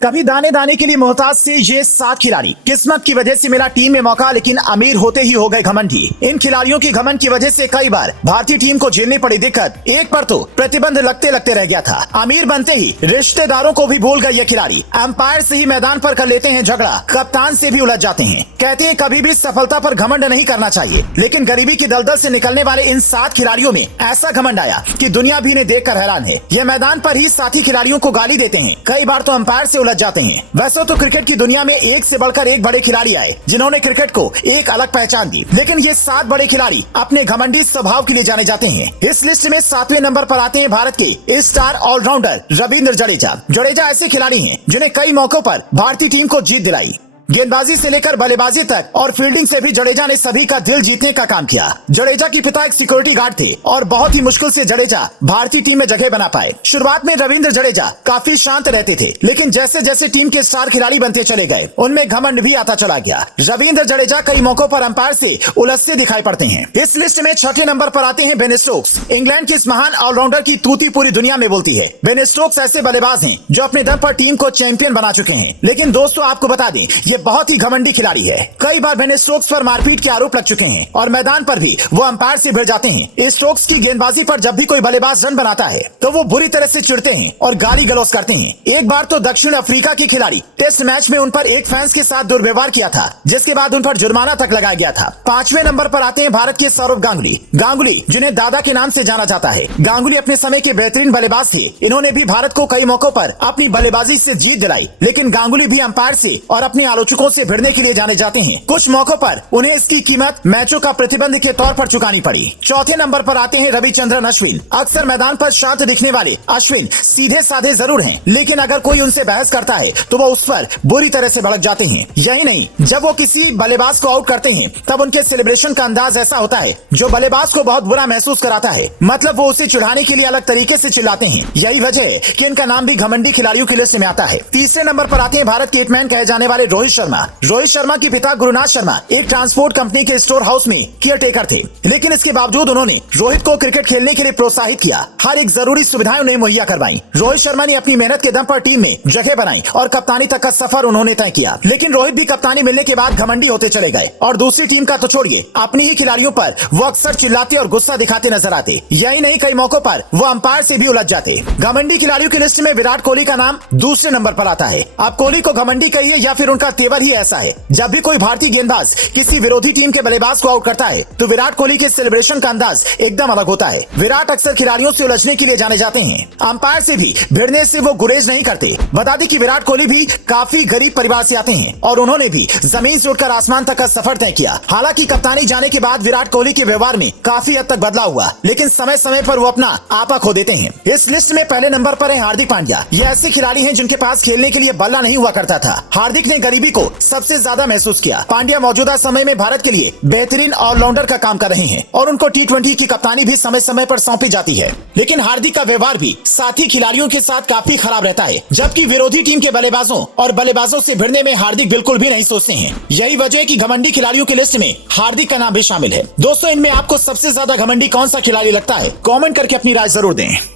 कभी दाने दाने के लिए मोहताज से ये 7 खिलाड़ी किस्मत की वजह से मिला टीम में मौका, लेकिन अमीर होते ही हो गए घमंडी। इन खिलाड़ियों की घमंड की वजह से कई बार भारतीय टीम को झेलनी पड़ी दिक्कत। एक पर तो प्रतिबंध लगते लगते रह गया था। अमीर बनते ही रिश्तेदारों को भी भूल गए ये खिलाड़ी। अंपायर से ही मैदान पर कर लेते हैं झगड़ा, कप्तान से भी उलझ जाते हैं। कहते हैं कभी भी सफलता पर घमंड नहीं करना चाहिए, लेकिन गरीबी की दलदल से निकलने वाले इन 7 खिलाड़ियों में ऐसा घमंड आया कि दुनिया भी इन्हें देखकर हैरान है। ये मैदान पर ही साथी खिलाड़ियों को गाली देते हैं, कई बार तो अंपायर से उलझ जाते हैं। वैसे तो क्रिकेट की दुनिया में एक से बढ़कर एक बड़े खिलाड़ी आए जिन्होंने क्रिकेट को एक अलग पहचान दी, लेकिन ये 7 बड़े खिलाड़ी अपने घमंडी स्वभाव के लिए जाने जाते हैं। इस लिस्ट में 7वें नंबर पर आते हैं भारत के स्टार ऑलराउंडर रविंद्र जडेजा। जडेजा ऐसे खिलाड़ी हैं जिन्हें कई मौकों पर भारतीय टीम को जीत दिलाई। गेंदबाजी से लेकर बल्लेबाजी तक और फील्डिंग से भी जडेजा ने सभी का दिल जीतने का काम किया। जडेजा के पिता एक सिक्योरिटी गार्ड थे और बहुत ही मुश्किल से जडेजा भारतीय टीम में जगह बना पाए। शुरुआत में रविंद्र जडेजा काफी शांत रहते थे, लेकिन जैसे जैसे टीम के स्टार खिलाड़ी बनते चले गए, उनमें घमंड भी आता चला गया। रविंद्र जडेजा कई मौकों पर अंपायर से उलझते दिखाई पड़ते हैं। इस लिस्ट में 6ठे नंबर पर आते हैं बेन स्टोक्स। इंग्लैंड के इस महान ऑलराउंडर की तूती पूरी दुनिया में बोलती है। बेन स्टोक्स ऐसे बल्लेबाज हैं जो अपने दम पर टीम को चैंपियन बना चुके हैं, लेकिन दोस्तों आपको बता दें ये बहुत ही घमंडी खिलाड़ी है। कई बार बेन स्टोक्स पर मारपीट के आरोप लग चुके हैं और मैदान पर भी वो अंपायर से भिड़ जाते हैं। स्टोक्स की गेंदबाजी पर जब भी कोई बल्लेबाज रन बनाता है तो वो बुरी तरह से चिढ़ते हैं और गाली गलौज करते हैं। एक बार तो दक्षिण अफ्रीका के खिलाड़ी टेस्ट मैच में उन पर एक फैंस के साथ दुर्व्यवहार किया था, जिसके बाद उन पर जुर्माना तक लगाया गया था। 5वें नंबर पर आते हैं भारत के सौरव गांगुली। गांगुली जिन्हें दादा के नाम से जाना जाता है। गांगुली अपने समय के बेहतरीन बल्लेबाज थे। इन्होंने भी भारत को कई मौकों पर अपनी बल्लेबाजी से जीत दिलाई, लेकिन गांगुली भी अंपायर से और अपने आलोचकों से भिड़ने के लिए जाने जाते हैं। कुछ मौकों पर उन्हें इसकी कीमत मैचों का प्रतिबंध के तौर पर चुकानी पड़ी। 4थे नंबर पर आते हैं रविचंद्रन अश्विन। अक्सर मैदान पर शांत दिखने वाले अश्विन सीधे साधे जरूर हैं, लेकिन अगर कोई उनसे बहस करता है तो वो उस पर बुरी तरह से भड़क जाते हैं। यही नहीं, जब वो किसी बल्लेबाज को आउट करते हैं तब उनके सेलिब्रेशन का अंदाज ऐसा होता है जो बल्लेबाज को बहुत बुरा महसूस कराता है। मतलब वो उसे चिढ़ाने के लिए अलग तरीके से चिल्लाते हैं। यही वजह है कि इनका नाम भी घमंडी खिलाड़ियों की लिस्ट में आता है। 3रे नंबर पर आते हैं भारत के हिटमैन कहे जाने वाले रोहित शर्मा। रोहित शर्मा के पिता गुरुनाथ शर्मा एक ट्रांसपोर्ट कंपनी के स्टोर हाउस में केयर टेकर थे, लेकिन इसके बावजूद उन्होंने रोहित को क्रिकेट खेलने के लिए प्रोत्साहित किया। हर एक जरूरी सुविधाएं उन्हें मुहैया करवाई। रोहित शर्मा ने अपनी मेहनत के दम पर टीम में जगह बनाई और कप्तानी तक का सफर उन्होंने तय किया। लेकिन रोहित भी कप्तानी मिलने के बाद घमंडी होते चले गए और दूसरी टीम का तो छोड़िए, अपनी ही खिलाड़ियों पर वो अक्सर चिल्लाते और गुस्सा दिखाते नजर आते। यही नहीं, कई मौकों पर वो अंपायर से भी उलझ जाते। घमंडी खिलाड़ियों की लिस्ट में विराट कोहली का नाम दूसरे नंबर पर आता है। अब कोहली को घमंडी कहिए या फिर उनका तेवर ही ऐसा है, जब भी कोई भारतीय गेंदबाज किसी विरोधी टीम के बल्लेबाज को आउट करता है तो विराट कोहली के सेलिब्रेशन का अंदाज एकदम अलग होता है। विराट अक्सर खिलाड़ियों से उलझने के लिए जाने जाते हैं। अंपायर से भी भिड़ने से वो गुरेज नहीं करते। बता दें कि विराट कोहली भी काफी गरीब परिवार से आते हैं और उन्होंने भी जमीन से उठकर आसमान तक का सफर तय किया। हालांकि कप्तानी जाने के बाद विराट कोहली के व्यवहार में काफी हद तक बदलाव हुआ, लेकिन समय समय पर वो अपना आपा खो देते हैं। इस लिस्ट में पहले नंबर पर है हार्दिक पांड्या। ये ऐसे खिलाड़ी हैं जिनके पास खेलने के लिए बल्ला नहीं हुआ करता था। हार्दिक ने गरीबी को सबसे ज्यादा महसूस किया। पांड्या मौजूदा समय में भारत के लिए बेहतरीन ऑलराउंडर का काम कर रहे हैं और उनको T20 की कप्तानी भी समय समय पर सौंपी जाती है, लेकिन हार्दिक का व्यवहार भी साथी खिलाड़ियों के साथ काफी खराब रहता है, जबकि विरोधी टीम के बल्लेबाजों और बल्लेबाजों से भिड़ने में हार्दिक बिल्कुल भी नहीं सोचते हैं। यही वजह है कि घमंडी खिलाड़ियों की लिस्ट में हार्दिक का नाम भी शामिल है। दोस्तों, इनमें आपको सबसे ज्यादा घमंडी कौन सा खिलाड़ी लगता है? कमेंट करके अपनी राय जरूर दें।